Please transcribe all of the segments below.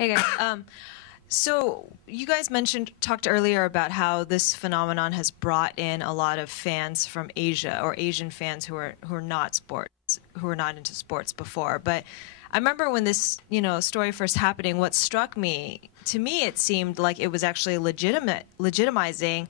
Hey guys. So you guys talked earlier about how this phenomenon has brought in a lot of fans from Asia, or Asian fans who are not into sports before. But I remember when this story first happening, what struck me, to me it seemed like it was actually legitimizing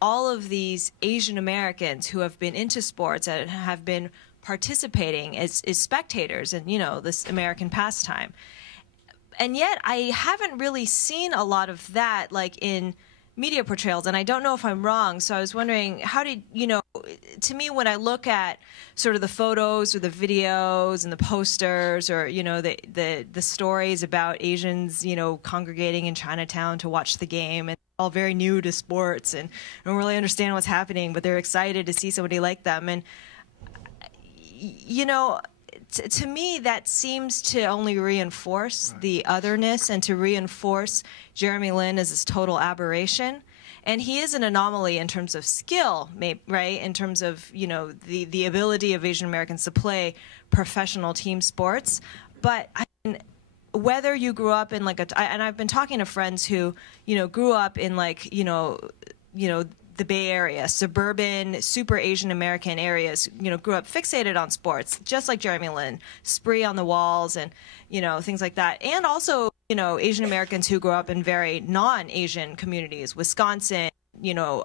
all of these Asian Americans who have been into sports and have been participating as spectators in this American pastime. And yet I haven't really seen a lot of that, like, in media portrayals, and I don't know if I'm wrong. So I was wondering, how did, to me, when I look at sort of the photos or the videos and the posters, or the stories about Asians congregating in Chinatown to watch the game, and all very new to sports and don't really understand what's happening, but they're excited to see somebody like them. And to me, that seems to only reinforce the otherness and to reinforce Jeremy Lin as this total aberration. And he is an anomaly in terms of skill, right? In terms of, the ability of Asian Americans to play professional team sports. But whether you grew up in and I've been talking to friends who, grew up in the Bay Area, suburban, super Asian American areas, grew up fixated on sports, just like Jeremy Lin, spree on the walls and, things like that. And also, Asian Americans who grew up in very non-Asian communities, Wisconsin,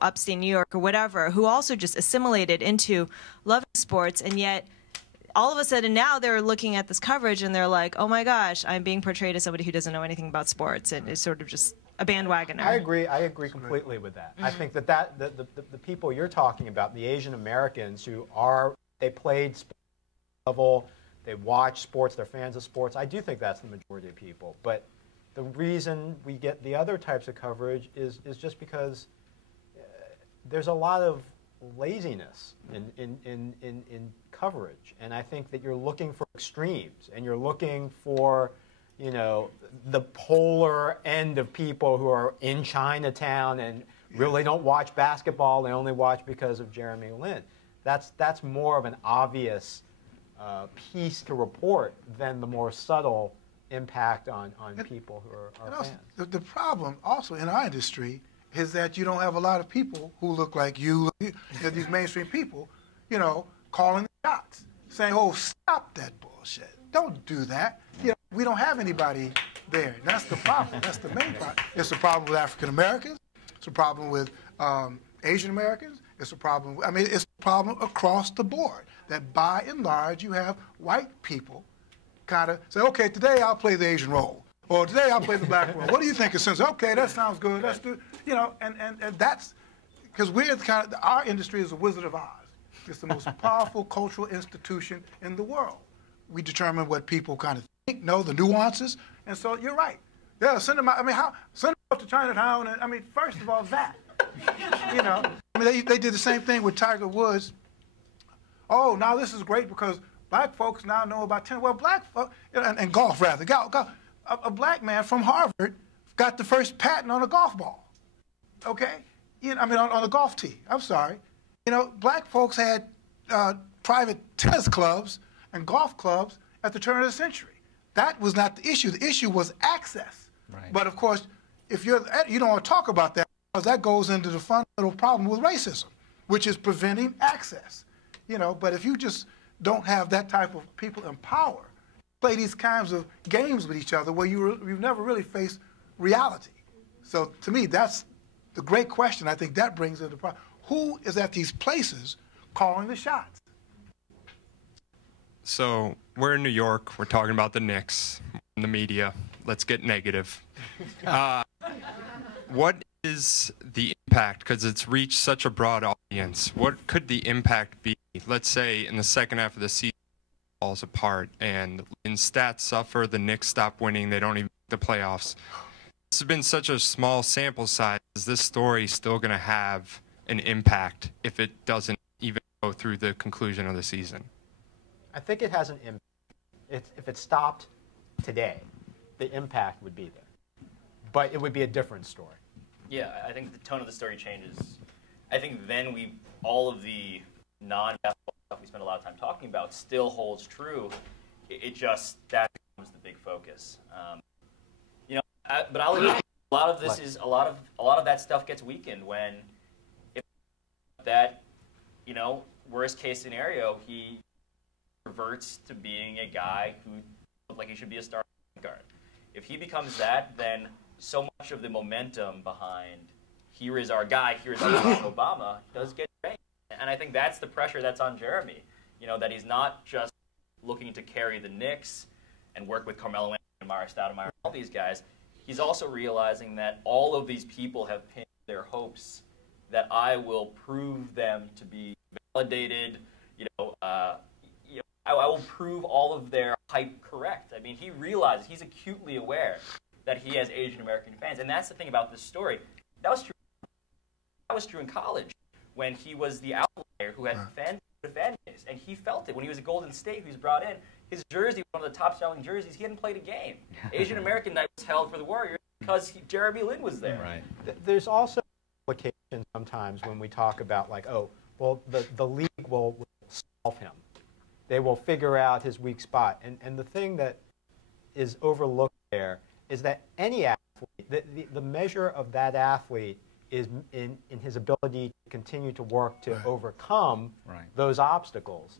upstate New York or whatever, who also just assimilated into loving sports. And yet, all of a sudden now they're looking at this coverage and they're like, oh my gosh, I'm being portrayed as somebody who doesn't know anything about sports and is sort of just a bandwagoner. I agree completely with that. I think that the people you're talking about, the Asian Americans who they played sports level, they watch sports, they're fans of sports. I do think that's the majority of people. But the reason we get the other types of coverage is just because there's a lot of laziness in coverage, and I think that you're looking for extremes, and you're looking for the polar end of people who are in Chinatown and really don't watch basketball. They only watch because of Jeremy Lin. That's more of an obvious piece to report than the more subtle impact on people who are fans. Also, the problem also in our industry is that you don't have a lot of people who look like you, these mainstream people, calling the shots, saying, oh, stop that bullshit. Don't do that. We don't have anybody there. That's the problem. That's the main problem. It's a problem with African Americans. It's a problem with Asian Americans. It's a problem. It's a problem across the board. That by and large, you have white people kind of say, okay, today I'll play the Asian role, or today I'll play the black role. What do you think? Okay, that sounds good. Let's do. And that's because we're our industry is a Wizard of Oz. It's the most powerful cultural institution in the world. We determine what people kind of think, know the nuances, and so you're right. Yeah, send them out. Send them out to Chinatown, and first of all, that. They did the same thing with Tiger Woods. Oh, now this is great because black folks now know about tennis. Well, black folks and golf rather. A black man from Harvard got the first patent on a golf ball. Okay, on a golf tee. I'm sorry. Black folks had private tennis clubs and golf clubs at the turn of the century. That was not the issue. The issue was access. Right. But of course, if you don't want to talk about that, because that goes into the fundamental problem with racism, which is preventing access. But if you just don't have that type of people in power, play these kinds of games with each other where you've never really faced reality. So to me, that's the great question. I think that brings into the problem. Who is at these places calling the shots? So we're in New York. We're talking about the Knicks in the media. Let's get negative. What is the impact? Because it's reached such a broad audience. What could the impact be? Let's say in the second half of the season, it falls apart and stats suffer. The Knicks stop winning. They don't even make the playoffs. This has been such a small sample size. Is this story still going to have an impact if it doesn't even go through the conclusion of the season? I think it has an impact. If it stopped today, the impact would be there. But it would be a different story. Yeah, I think the tone of the story changes. I think then all of the non-basketball stuff we spend a lot of time talking about still holds true. It just, that becomes the big focus. But I'll agree. A lot of this is a lot of that stuff gets weakened when, if that, you know, worst case scenario, he reverts to being a guy who looked like he should be a star guard. If he becomes that, then so much of the momentum behind here is our guy, here is Obama, does get drained. And I think that's the pressure that's on Jeremy. You know, that he's not just looking to carry the Knicks and work with Carmelo and Mara Stoudemire and all these guys. He's also realizing that all of these people have pinned their hopes that I will prove them to be validated, I will prove all of their hype correct. I mean, he realizes, he's acutely aware that he has Asian American fans. And that's the thing about this story. That was true in college, when he was the outlier who had fan base. And he felt it when he was at Golden State, he was brought in. His jersey was one of the top-selling jerseys. He hadn't played a game. Asian American night was held for the Warriors because Jeremy Lin was there. Right. There's also implications sometimes when we talk about, like, oh, well, the league will solve him. They will figure out his weak spot. And the thing that is overlooked there is that any athlete, the measure of that athlete is in his ability to continue to work to overcome those obstacles.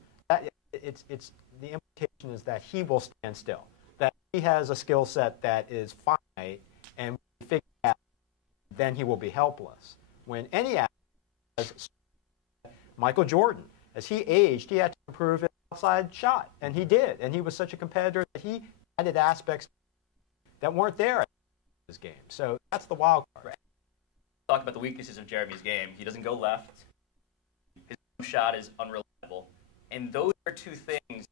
The implication is that he will stand still, that he has a skill set that is finite, and when he figures it out, then he will be helpless. When any athlete, as Michael Jordan, as he aged, he had to improve his outside shot, and he did. And he was such a competitor that he added aspects that weren't there in his game. So that's the wild card. Right. Talk about the weaknesses of Jeremy's game. He doesn't go left. His shot is unreliable. And those are two things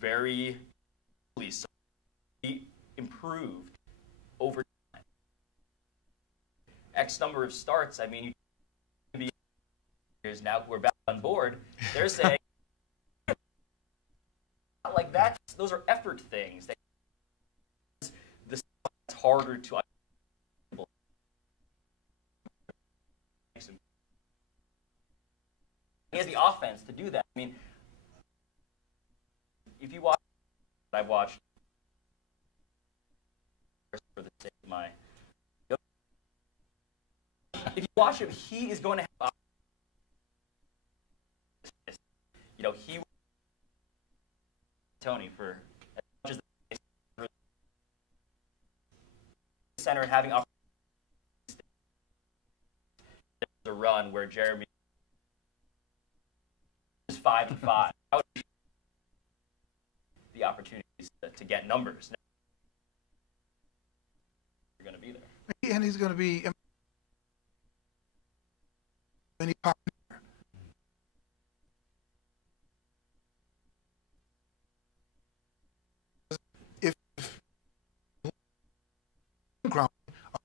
very improved over time. X number of starts, I mean, you years now who are back on board, they're saying, like that, those are effort things. The stuff harder to understand. He has the offense to do that. I mean, if you watch, I've watched for the sake of my. If you watch him, he is going to have. He Tony for as much as the center and having a run where Jeremy is 5 and 5. How would the opportunities to get numbers? You're going to be there, and he's going to be.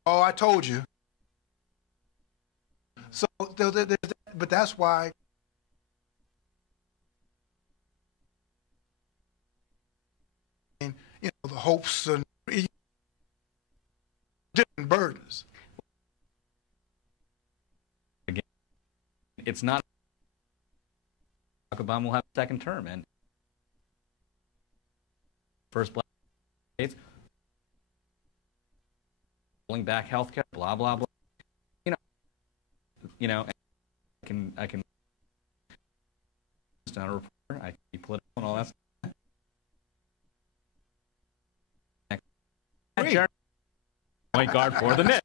Oh, I told you. So, but that's why the hopes and different burdens. Again, it's not. Obama will have a second term, and first black states. Pulling back healthcare, blah blah blah. I can. It's not a reporter. I can be political and all that stuff. Point guard for the Knicks.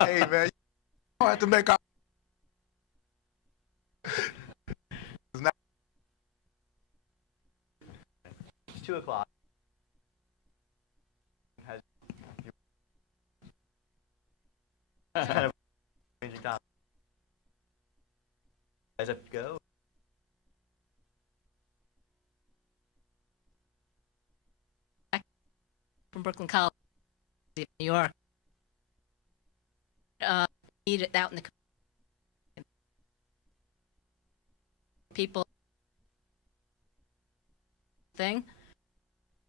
Hey man, you don't have to make our. It's 2 o'clock. It's kind of changing time. You guys have to go. From Brooklyn College, New York. Need it out in the people thing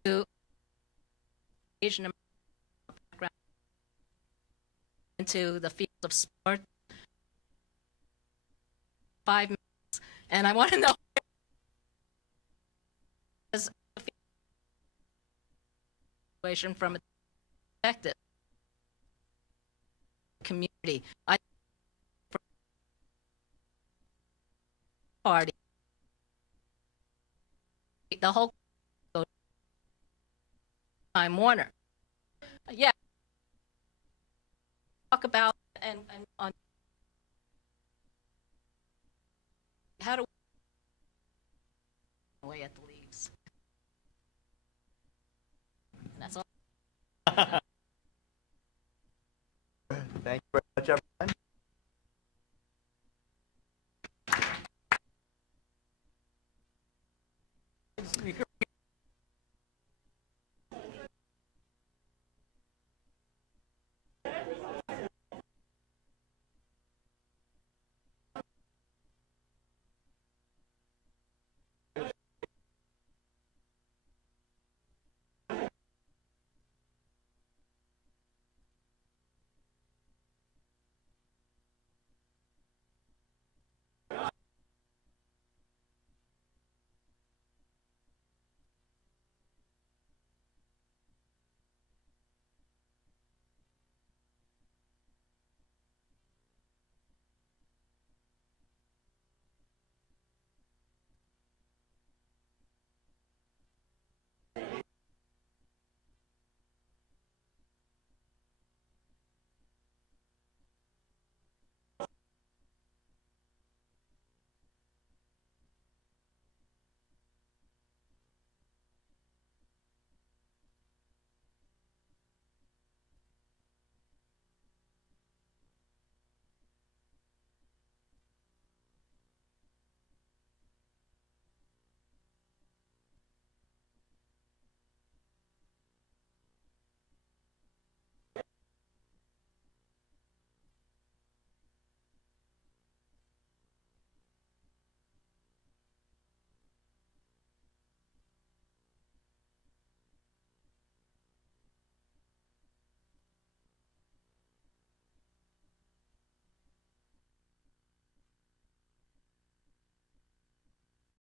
to Asian American background into the field of sport. 5 minutes, and I want to know situation from a perspective. Community. I party. The whole Time Warner. Yeah. Talk about and on how do we away at the leagues. And that's all. Thank you very much, everyone.